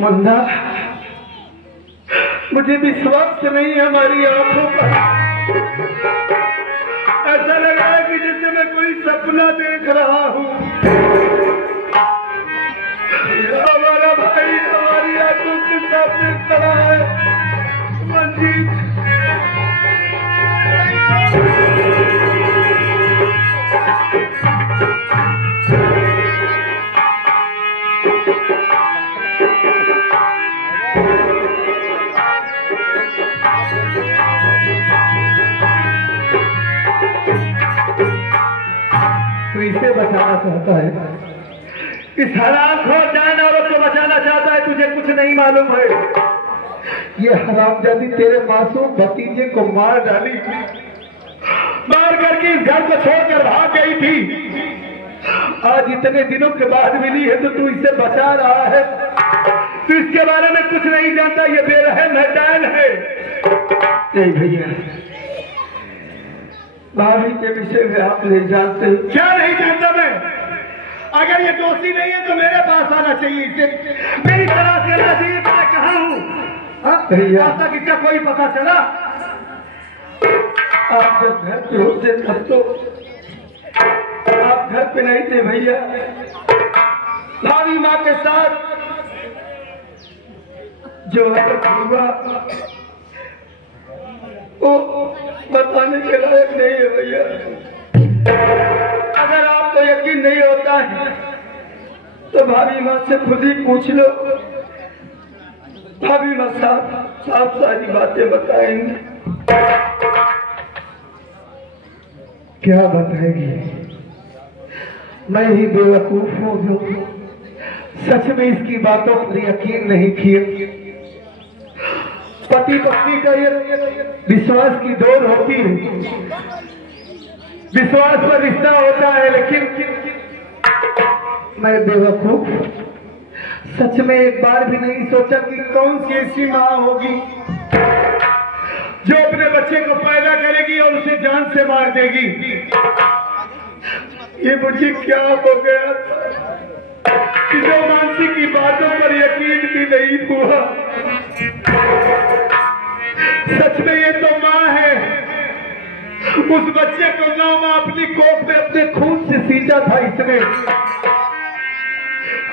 मुन्ना, मुझे विश्वास नहीं है हमारी आंखों पर। ऐसा लग रहा है कि जैसे मैं कोई सपना देख रहा हूँ। हमारा भाई हमारी आंखों के सामने खड़ा है। मंजीत, तू इसे बचाना चाहता है, इस हराम खोर जान औरत को बचाना चाहता है। तुझे कुछ नहीं मालूम है, ये हरामजादी तेरे मासूम भतीजे को मार डाली, मार करके इस घर को छोड़कर भाग गई थी। आज इतने दिनों के बाद मिली है तो तू इसे बचा रहा है। तू इसके बारे में कुछ नहीं जानता, ये बेरहम है, डैन है। नहीं भैया, भाभी के विषय में आप नहीं जानते। क्या नहीं जानता मैं? अगर ये दोषी नहीं है तो मेरे पास आना चाहिए, इसे मेरी तलाश करना चाहिए। मैं कहाँ हूँ? आज तक इसका कोई पता चला? आप जब घर पे होते तब तो आप घर पे नहीं थे भैया। भाभी माँ के साथ जो हुआ वो बताने के लायक नहीं है भैया। अगर आपको यकीन नहीं होता है तो भाभी माँ से खुद ही पूछ लो। भाभी माँ साफ सारी बातें बताएंगे। क्या बताएगी? मैं ही बेवकूफ हूँ जो सच में इसकी बातों पर यकीन नहीं किया। पति पत्नी का ये विश्वास की डोर होती है, विश्वास पर रिश्ता होता है। लेकिन मैं बेवकूफ सच में एक बार भी नहीं सोचा कि कौन सी ऐसी माँ होगी जो अपने बच्चे को पैदा करेगी और उसे जान से मार देगी। ये मुझे क्या हो गया कि जो मानसी की बातों पर यकीन भी नहीं हुआ। सच में ये तो माँ है। उस बच्चे को माँ अपनी कोख में अपने खून से सींचा था इसने।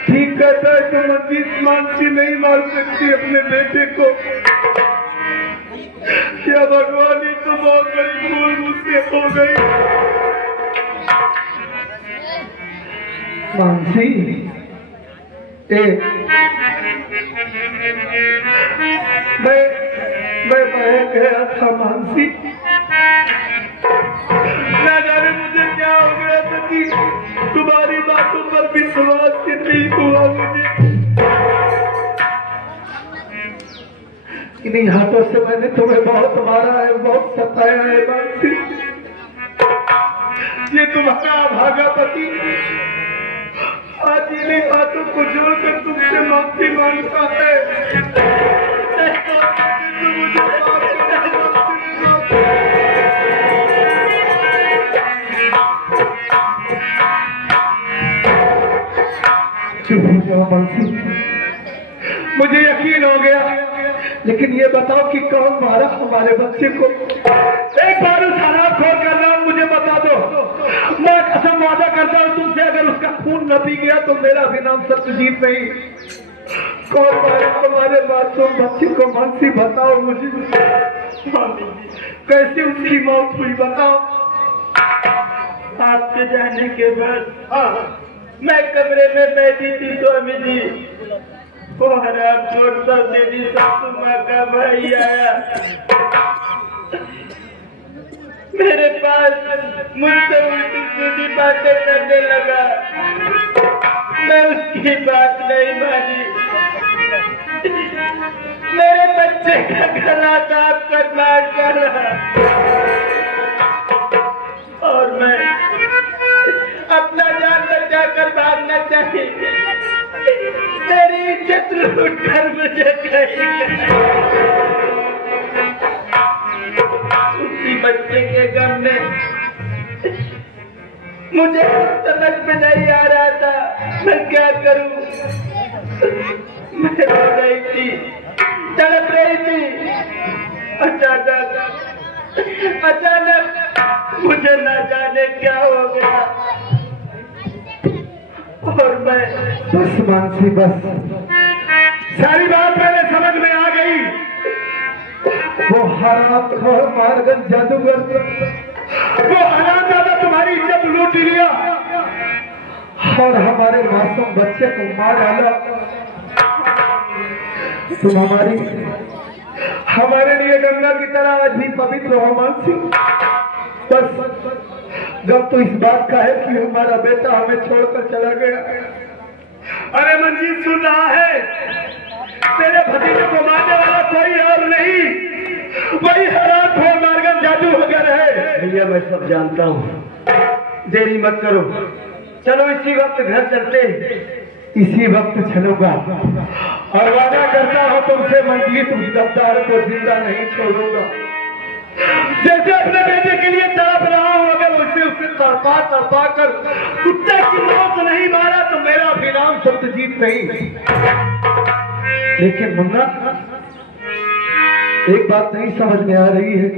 ठीक कहता है तो मंजीत मानसी नहीं मार सकती अपने बेटे को। क्या भगवान, ये तो बहुत बड़ी भूल मुझसे हो गई। मानसी, मैं बह गया था मानसी। न जाने मुझे क्या हो गया था कि तुम्हारी बातों पर विश्वास नहीं हुआ मुझे। इन्हीं हाथों से मैंने तुम्हें बहुत मारा है, बहुत सताया है मानसी। ये तुम्हारा भागा पति आज इन्हीं हाथों को जोड़कर तुमसे माफी मांगता है। मुझे चुप हो जाओ मानसी, मुझे यकीन हो गया। लेकिन ये बताओ कि कौन मारा हमारे बच्चे को? एक बार उस हराम खोर का नाम मुझे बता दो। मैं कसम वादा करता हूँ तुमसे, अगर उसका खून न पी गया तो मेरा भी नाम सत्यजीत नहीं। कौन मारे तुम्हारे मासूम बच्चे को? मानसी बताओ मुझे, कैसे उसकी मौत हुई बताओ। आपके जाने के बाद मैं कमरे में बैठी थी स्वामी जी, वो हराम खोर सब देवी सासू माँ का भाई आया मेरे पास, मुझसे उल्टी सीधी बातें करने लगा। मैं उसकी बात नहीं मानी। मेरे बच्चे का गला दाब कर मार कर रहा और मैं अपना जान बचाकर भागना चाहिए। मेरी इज्जत लूट कर मुझे उसी बच्चे के गम में मुझे समझ में नहीं आ रहा था मैं क्या करूं। मैं रो रही थी, तड़प रही थी। अचानक मुझे न जाने क्या हो गया और मैं बस मानसी बस, सारी बात मैंने समझ में आ गई। वो हरामखोर मारगन जादूगर, वो हरामजादा तुम्हारी इज्जत लूट लिया और हमारे मासूम बच्चे को मार डाला। तुम हमारे लिए गंगा की तरह आज भी पवित्र हो मानसी। बस जब तो इस बात का है कि हमारा बेटा हमें छोड़कर चला गया। अरे मंजीत सुन रहा है, तेरे भतीजे को मारने वाला कोई और नहीं, वही हरामखोर मारगन जादूगर है। भैया मैं सब जानता हूँ, देरी मत करो, चलो इसी वक्त घर चलते। इसी वक्त चलूंगा और वादा करता हूँ तुमसे मंजीत, उस गद्दार को जिंदा नहीं छोड़ूंगा। जैसे अपने बेटे के लिए तड़प रहा हूँ, अगर उसे तड़पा कर कुत्ते की मौत नहीं मारा तो मेरा भी नाम सत्यजीत नहीं। लेकिन मुन्ना, एक बात नहीं समझ में आ रही है,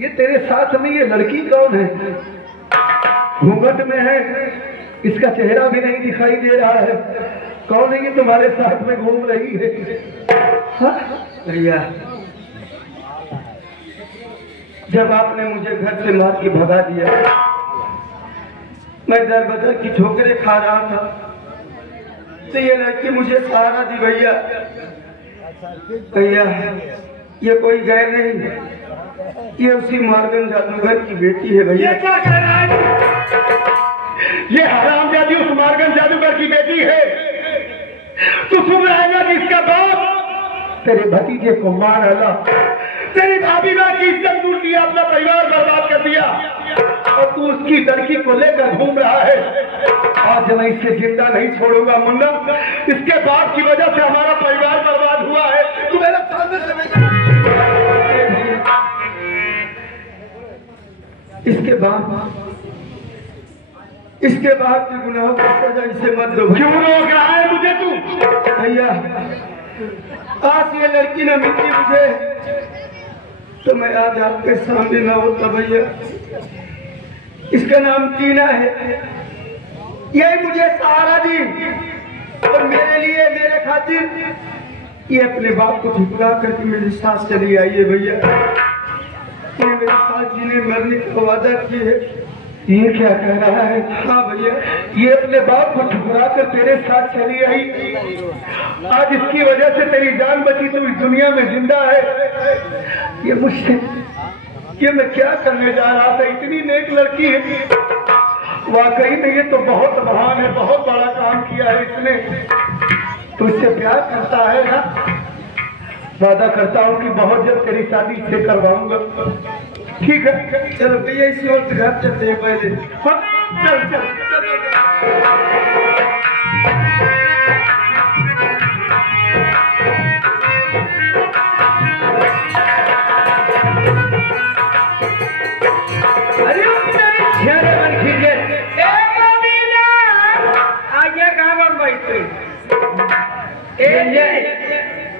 ये तेरे साथ में ये लड़की कौन है? घूंघट में है, इसका चेहरा भी नहीं दिखाई दे रहा है। कौन है ये तुम्हारे साथ में घूम रही है? भैया जब आपने मुझे घर से मार के भगा दिया, मैं दर बदर की ठोकरें खा रहा था, तो ये लड़की मुझे सहारा दी। भैया भैया ये कोई गैर नहीं, ये उसी मारगन जादूगर की बेटी है। भैया क्या कह रहा है? ये हरामजादी उस मारगन जादूगर की बेटी है। तू सुन रहा है कि इसका बाप तेरे भतीजे को मार डाला, तेरी भाभी माँ की इज्जत लूट लिया, अपना परिवार बर्बाद कर दिया और तू उसकी लड़की को लेकर घूम रहा है। आज मैं इसे जिंदा नहीं छोड़ूंगा मुन्ना, इसके बाप की वजह से हमारा परिवार बर्बाद हुआ है। तू मेरा सामने से इसके बाद के गुनाहों की सजा इसे मत दो। क्यों रोक रहा है मुझे तू? भैया आज ये लड़की न मिलती मुझे तो मैं आज आपके सामने न होता। भैया इसका नाम टीना है, यही मुझे सहारा दी और मेरे लिए, मेरे खातिर ये अपने बाप को ठुकरा करके मेरे साथ चली आई है। भैया ये मेरे साथ जीने मरने का वादा किए है। ये क्या कह रहा है? हाँ भैया, ये अपने बाप को ठुकरा कर तेरे साथ चली आई, आज इसकी वजह से तेरी जान बची, तू इस दुनिया में जिंदा है। ये मुझसे, ये मैं क्या करने जा रहा था? इतनी नेक लड़की है, वाकई में ये तो बहुत महान है, बहुत बड़ा काम किया है इसने। तो इससे प्यार करता है ना? वादा करता हूँ कि बहुत जल्द तेरी शादी इससे करवाऊंगा। ठीक है चलो भैया इस वक्त घर चलते हैं पहले। हाँ चल चल,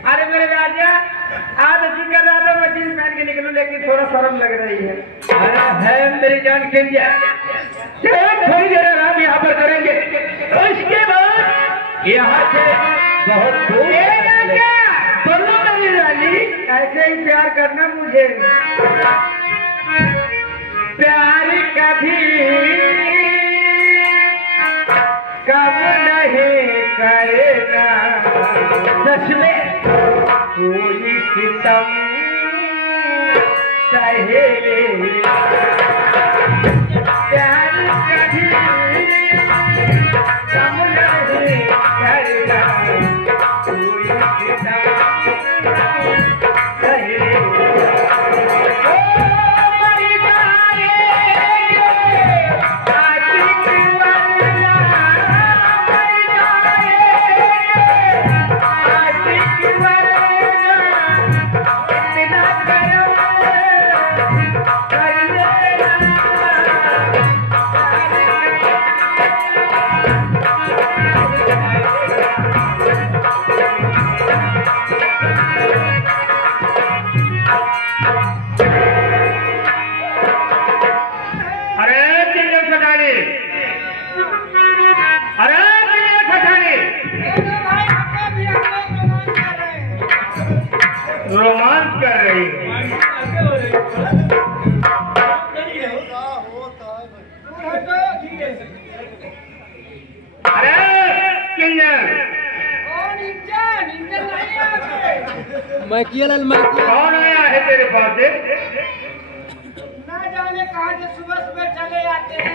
अरे मेरे राजा आज जी कर रहा था मैं जींस पहन के निकलूं, लेकिन थोड़ा शर्म लग रही है। अरे है मेरी जान के लिए थोड़ी देर आराम यहाँ पर करेंगे, तो इसके बाद यहाँ से बहुत दूर बोलो मेरी रानी, ऐसे ही प्यार करना मुझे। प्यार कभी कब नहीं करेगा, सच में कोई सितम सहेले। प्यार कभी कम नहीं करेगा, कोई सितम सहेले। कौन आया है तेरे पास? ना जाने कहाँ से सुबह सुबह चले आते हैं।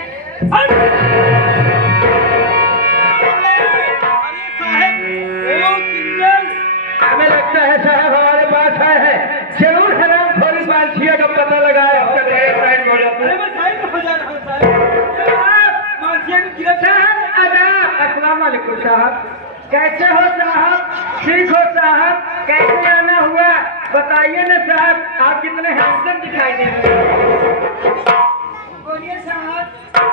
हमें लगता है साहब हमारे पास आए हैं। जरूर हराम खोरी मानसिया का पता लगाया। अस्सलाम वालेकुम साहब। कैसे हो साहब? ठीक हो साहब? कैसे आना हुआ बताइए ना साहब। आप कितने हैंडसम दिखाई दे रहे हैं। बोलिए साहब,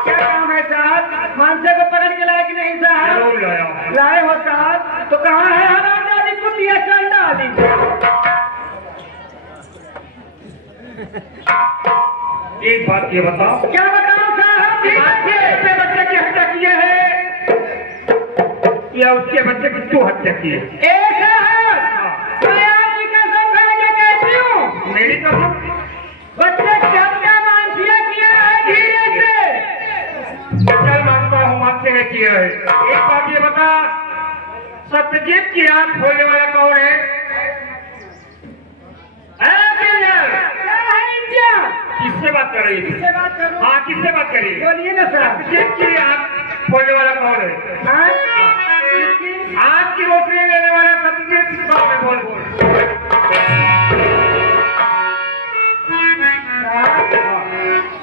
क्या काम है साहब? मानसिया को पकड़ के लाए कि नहीं साहब? लाए हो साहब। तो कहाँ है हरामजादी कुटिया चंडा आदि? एक बात ये बताओ। क्या बताओ साहब? अपने बच्चे की हत्या किए हैं या उसके बच्चे की तू हत्या की है? मेरी कसम, बच्चे की हत्या मानसिया किया है धीरे से। चल मानता हूँ मानसिया ने किया है। एक बात ये बता, सत्यजीत की आंख खोलने वाला कौन है? किससे बात कर रही है? किससे बात करूं? हाँ, किससे बात कर रही है? बोलिए ना सर। सत्यजीत की आंख खोलने वाला कौन है? आंख की रोशनी लेने वाला सत्यजीत कौन है? बोल बोल।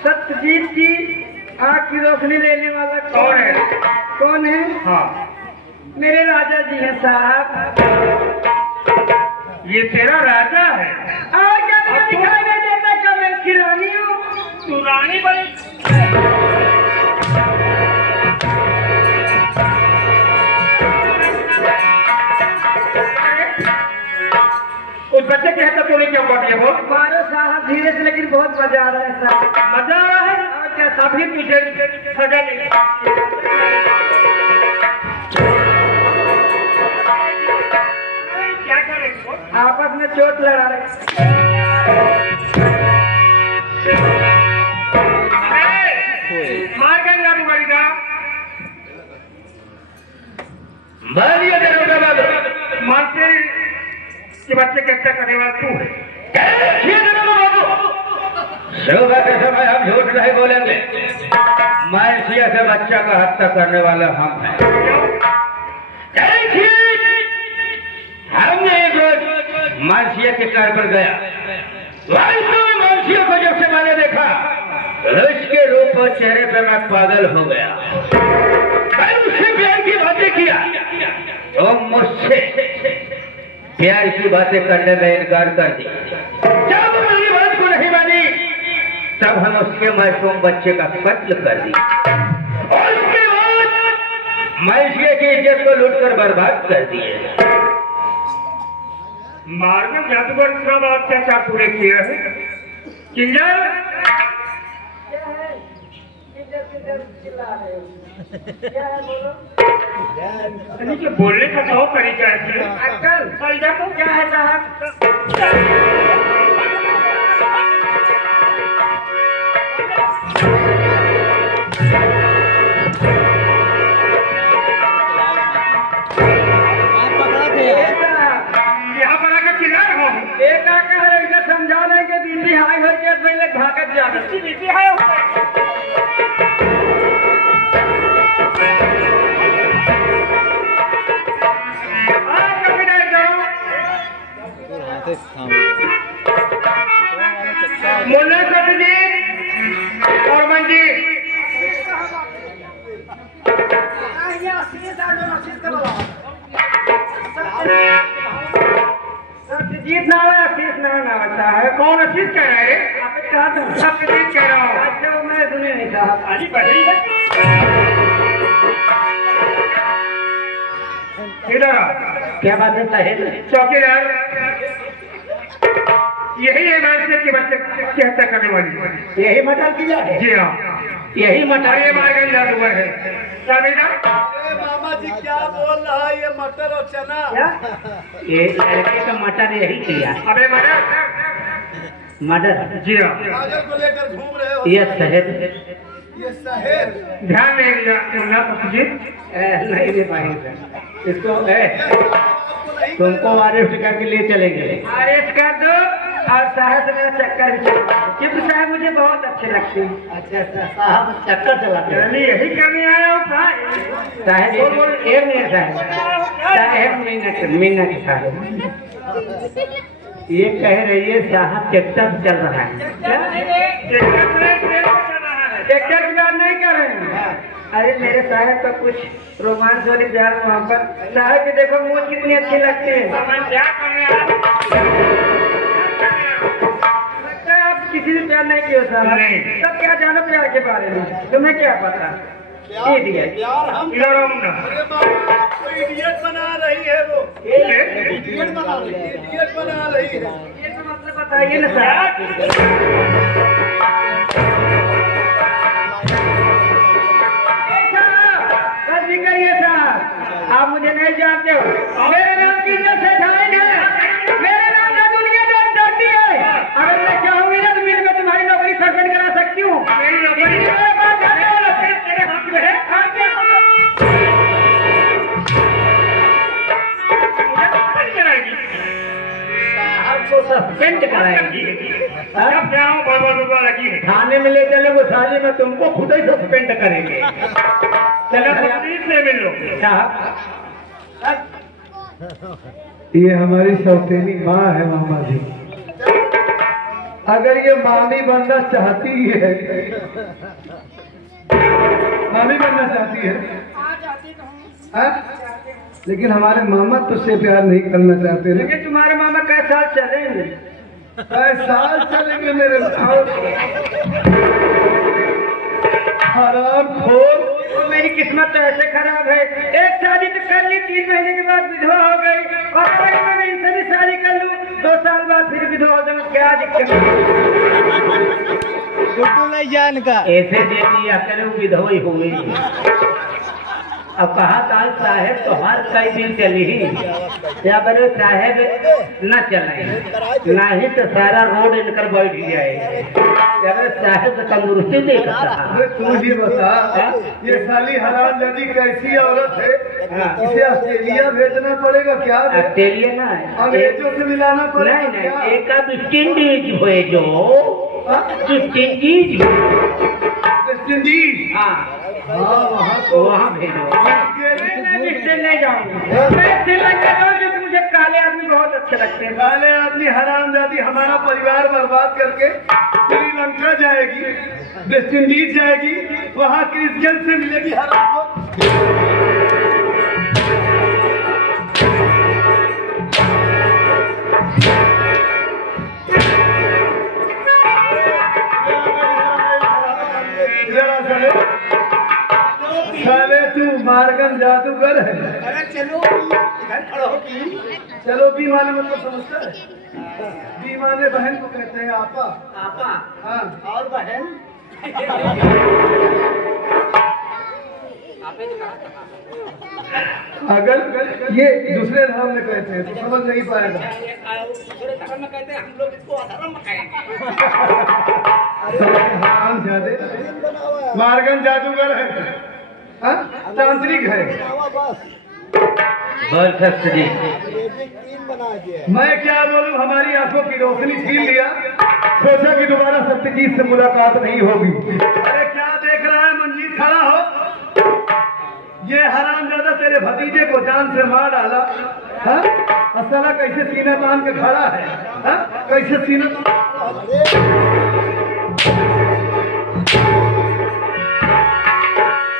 सत्यजीत की आंख की रोशनी लेने वाला कौन है? कौन है? हाँ, मेरे राजा जी हैं साहब। ये तेरा राजा है। और क्या मुझे दिखाई नहीं देता क्या मैं इसकी रानी हूँ? तू रानी बनी। उस बच्चे के हाथ तूने क्यों काट लिया? बोल। मारो साहब धीरे से, लेकिन बहुत मजा आ रहा है साहब। मजा आ रहा है? और क्या अभी तुझे सजा नहीं। क्या कर रहे हो? आपस में चोट लड़ा रहे। मार गए ना तुम्हारी का मारिए देने बाद मानसे कि बच्चे की हत्या करने वाला तू है। सुबह के समय हम झूठ नहीं बोलेंगे। मानसिया से बच्चा का हत्या करने वाला हम हैं। हमने एक रोज मानसिया के कार पर गया। मानसिया को जब से मैंने देखा उसके रूप और चेहरे पे मैं पागल हो गया। मैं उससे प्यार की बातें किया तो मुझसे प्यार की बातें करने में इनकार कर दी। जब मेरी बात को नहीं मानी तब हम उसके मासूम बच्चे का कत्ल कर दिया और उसके बाद मानसिया की इज्जत को लूटकर बर्बाद कर दिए। मारना जादूगर सब अत्याचार पूरे किए हैं। किंजल क्या है? किधर चिल्ला रहे हो? क्या है बोलो? के बोलने का तो तरीका है। अंकल फायदा तो क्या है साहब? यहाँ पर आकर चिल्ला रहा हूँ। एक आकर ऐसा समझा रहे कि बीपी हाई हो गया तो पहले भागत जा रहे। बीपी हाई हो मुन्ना सत्यजीत और मंजीत सत्यजीत नाम है, आशीष नाम है। कौन आशीष कह रहा है? सत्यजीत कह रहा हूँ। अच्छा वो मैंने सुने नहीं साहब। अली बदली है। इधर क्या बात है साहेब? चौकीदार यही है मानसिया के बच्चे की हत्या करने वाली। यही मटर किया है? जी हाँ, यही मटर। ये मारगंज जादूगर है। क्या बेटा? मामा जी क्या बोल रहा है? ये मटर और चना क्या? ये लड़के का मटर यही किया। अबे मर्डर। मटर? जी हाँ। कागज को लेकर घूम रहे हो। यस साहेब। ये शहर ध्यान देंगे नहीं दे पाएंगे इसको तुमको अरेस्ट करके ले चलेंगे। अरेस्ट कर दो और साहब से मेरा चक्कर भी चला क्योंकि साहब मुझे बहुत अच्छे लगते हैं। अच्छा साहब चक्कर चलाते हैं यही करने आया हूँ साहब एक मिनट साहब मिनट साहब ये कह रही है साहब ट्रैक्टर चल रहा है ट्रैक्टर की बात नहीं कर रहे हैं। अरे मेरे साहब का कुछ रोमांस वाली प्यार मोहब्बत साहब की देखो मुझे कितनी अच्छी लगती है। लगता है आप किसी से प्यार नहीं किया साहब तब क्या जानो प्यार के बारे में तुम्हें क्या पता यार हम इडियट बना रही है वो इडियट बना रही है ये तो मतलब बताइए ना साहब। आप मुझे नहीं जानते हो मेरे नाम की सेठाइन है मेरे नाम का दुनिया जानती है। अगर मैं चाहूंगी ना तो मैं तुम्हारी नौकरी सस्पेंड करा सकती हूँ। सस्पेंड कराएंगी थाने में ले चले वो साली में तुमको खुद ही सस्पेंड करेंगे। चलो पुलिस से मिलो साहब। ये हमारी सौतेली माँ है मामा जी। अगर ये मामी बनना चाहती है मामी बनना चाहती है लेकिन हमारे मामा तुझसे प्यार नहीं करना चाहते। लेकिन तुम्हारे मामा कैसे साल चलेंगे कैसे साल चलेंगे मेरे हराम खोर। मेरी किस्मत तो ऐसे खराब है एक शादी तो कर ली 3 महीने के बाद विधवा हो गई और अगर मैं इनसे भी शादी कर लूँ 2 साल बाद फिर विधवा हो जाऊँ क्या दिक्कत नहीं जान का ऐसे दे दिया करे विधवा ही हुई। अब कहा साहेब तो हर कई दिन चली ही या बड़े साहेब न चले नहीं तो सारा रोड इनकर बैठ जाए साहेब तो तंदुरुस्ती देखा। तू ही बता ये साली हराम जादी कैसी औरत है इसे ऑस्ट्रेलिया भेजना पड़ेगा क्या? ऑस्ट्रेलिया ना अंग्रेजों से मिलाना पड़ेगा? नहीं एक वेस्ट इंडीज हुए जो वेस्ट इंडीज हाँ वहाँ भेजो। नहीं जाऊंगा मैं श्रीलंका जाऊंगी मुझे काले आदमी बहुत अच्छे लगते हैं। काले आदमी हराम जाती हमारा परिवार बर्बाद करके श्रीलंका जाएगी वेस्ट इंडीज जाएगी वहाँ क्रिश्चियन से मिलेगी हराम को। साले तू मारगन जादूगर है। अरे चलो इधर खड़ो चलो बी माने मतलब समझता है? बी माने बहन को कहते हैं आपा। आपा हाँ और बहन अगर ये दूसरे धर्म में कहते हैं तो समझ नहीं पाएगा। दूसरे धर्म में कहते हैं हम लोग इसको अधर्म कहेंगे। हराम जादे मारगन जादूगर है तांत्रिक है। मैं क्या बोलूं हमारी आंखों की रोशनी छीन लिया सोचा कि दोबारा सत्यजीत से मुलाकात नहीं होगी। अरे क्या देख रहा है मंजीत खड़ा हो ये हराम ज्यादा तेरे भतीजे को जान से मार डाला। असला कैसे सीना तान के खड़ा है कैसे सीना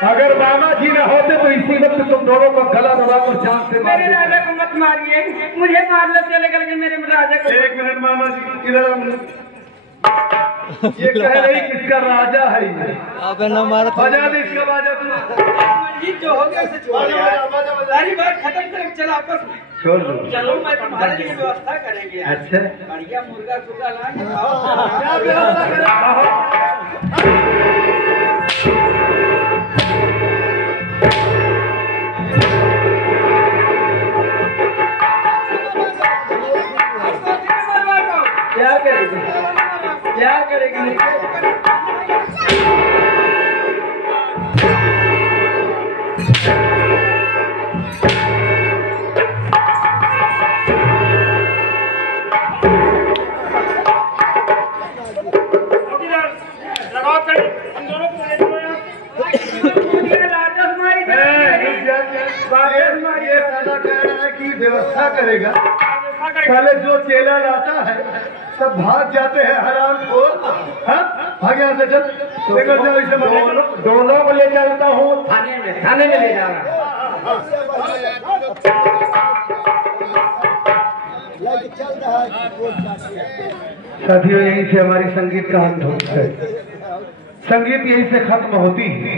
अगर बाबा जी न होते तो इसी वक्त तुम दोनों को गला दबाकर जान से मेरे राजा को मत मारिए मुझे मार लो चले गए मेरे राजा को। 1 मिनट मामा जी इधर ये कह रही किसका राजा है अबे न मार बजा दे इसका बाजा मंजीत जो हो गया उसे छोड़ सारी बात खत्म कर चला आपस में छोड़ दो। चलो मैं तुम्हारे लिए व्यवस्था करेंगे। अच्छा बढ़िया मुर्गा सुगा लाएंगे क्या व्यवस्था करें? क्या करेगी क्या करेगी ये साला कह रहा है कि व्यवस्था करेगा, साले जो चेला लाता है सब भाग जाते हैं हराम को। भाग यहाँ से चल, निकल जाओ इसे। दोनों को ले चलता हूँ थाने में ले जा रहा साथियों, यहीं से हमारी संगीत का अंत होता है। संगीत यहीं से खत्म होती है।